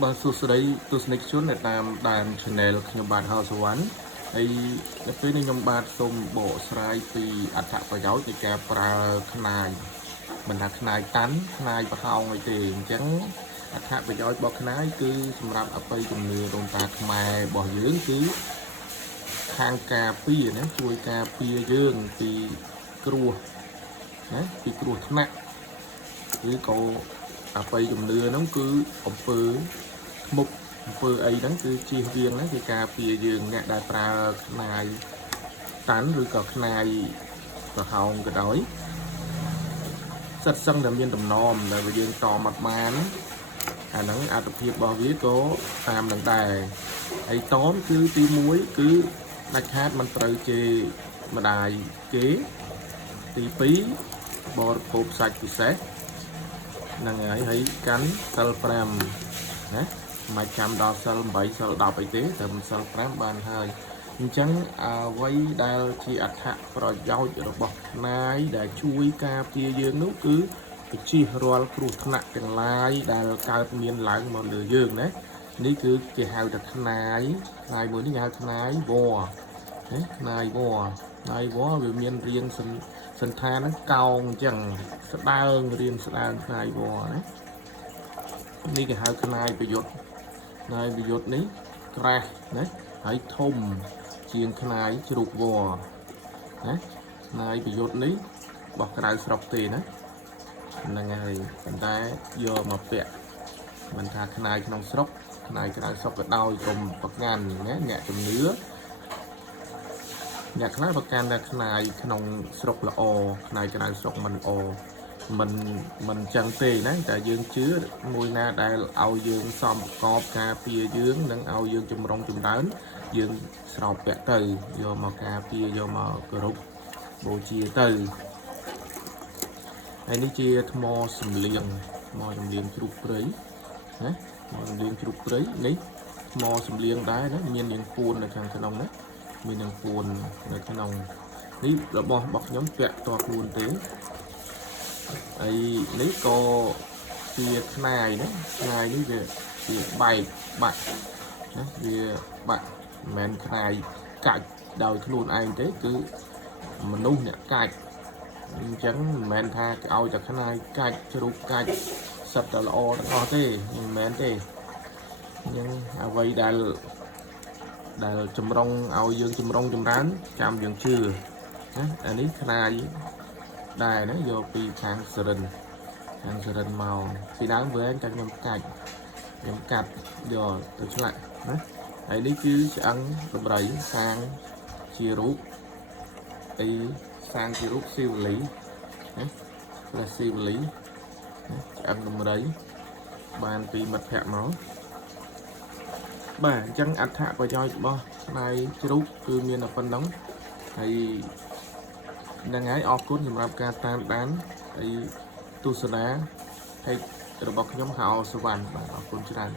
Bà số đấy tôi sẽ xuống để làm đàn channel nhóm bạn họ số quán hay là tới nên nhóm bạn xôm bộ srai vì ạch hạ và giáo thì kẹp ra khăn mình là khăn tán khăn và hào người thì chẳng ạch hạ và giáo bỏ khăn cứ xâmรับở đây cùng người đồng tạc mà bỏ dưỡng cứ khang cà phê này chui cà phê dương thì cua đấy thì cua nặng cứ cậu ở đây cùng người nó cứ ổng phứ mục vừa ấy đắng cứ chi riêng đấy thì cà phê dương ngã đại pra này tán rồi cọc này và hồng cái đói sắt sân làm viên tầm nòm là về dương to mặt mán nắng tập hiệp bao viết có tam đằng đài ấy tóm cứ tí muối cứ nách hátมันត្រូវគេម្ដាយគេទី2បរិភោគសាច់ពិសេសហ្នឹងហើយកាន់សិល5ណាមកចាំដល់សិល8សិល10អីទេតែមិនសិល5បានហើយអញ្ចឹងអ្វីដែលជាអត្ថប្រយោជន៍របស់ផ្នែកដែលជួយការពារយើងនោះគឺវិជារាល់គ្រោះថ្នាក់ទាំងឡាយដែលកើតមានឡើងមកលើយើងណានេះគឺគេហៅថាផ្នែកមួយនេះគេហៅផ្នែកវ៉ផ្នែកវ៉វាមានរាងសន្តានហ្នឹងកោងអញ្ចឹងស្ដើងរាងស្ដើងផ្នែកវ៉ណានេះគេហៅផ្នែកប្រយុទ្ធផ្នែកប្រយុទ្ធនេះក្រាស់ណាហើយធំជាងផ្នែកជ្រូកវ៉ណាផ្នែកប្រយុទ្ធនេះបោះក្រៅស្រុកទេណាហ្នឹងហើយប៉ុន្តែយកមកពាក់មិនថាផ្នែកក្នុងស្រុកផ្នែកក្រៅស្រុកក៏ដោយកុំប្រកាន់ណាអ្នកជំនឿអ្នកខ្លះប្រកាន់តែផ្នែកក្នុងស្រុកល្អផ្នែកក្រៅស្រុកមិនល្អមិនចឹងទេណាតែយើងជឿមួយណាដែលឲ្យយើងសំប្រកបការពារយើងនិងឲ្យយើងចម្រុងចម្រើនយើងស្រោបពាក់ទៅយកមកការពារយកមកគោរពបូជាទៅហើយនេះជាថ្មសំលៀងជ្រូកព្រៃណាថ្មសំលៀងជ្រូកព្រៃនេះថ្មសំលៀងដែរណាមានយ៉ាងពួននៅខាងក្នុងណាមានយ៉ាងពួននៅក្នុងនេះរបស់ខ្ញុំពាក់តខ្លួនទេហើយនេះក៏ជាផ្នែកណាផ្នែកនេះវាជាបែកបាក់ណាវាបាក់មិនមែនផ្នែកកាច់ដោយខ្លួនឯងទេគឺមនុស្សអ្នកកាច់អញ្ចឹងមិនមែនថាឲ្យតែផ្នែកកាច់ជ្រូកកាច់សិតតែល្អទាំងអស់ទេមិនមែនទេអញ្ចឹងអ្វីដែលចម្រុងឲ្យយើងចម្រុងចម្រើនចាំយើងជឿណាអានេះផ្នែកដែរណាយកពីខាងសរិនមកពីដើមវែងតែខ្ញុំកាត់យកទៅឆ្លាក់ណាហើយនេះគឺឆ្អឹងដំរីសាងជារូបស៊ីវលីណាព្រះស៊ីវលីឆ្អឹងដំរីបានពីមិត្តភ័ក្តិមកបាទអញ្ចឹងអត្ថប្រយោជន៍របស់ផ្នែកជ្រូកគឺមានតែប៉ុណ្ណឹងហើយហ្នឹងហើយអរគុណសម្រាប់ការតាមដានហើយទស្សនាហើយរបស់ខ្ញុំហៅសវណ្ណបាទអរគុណច្រើន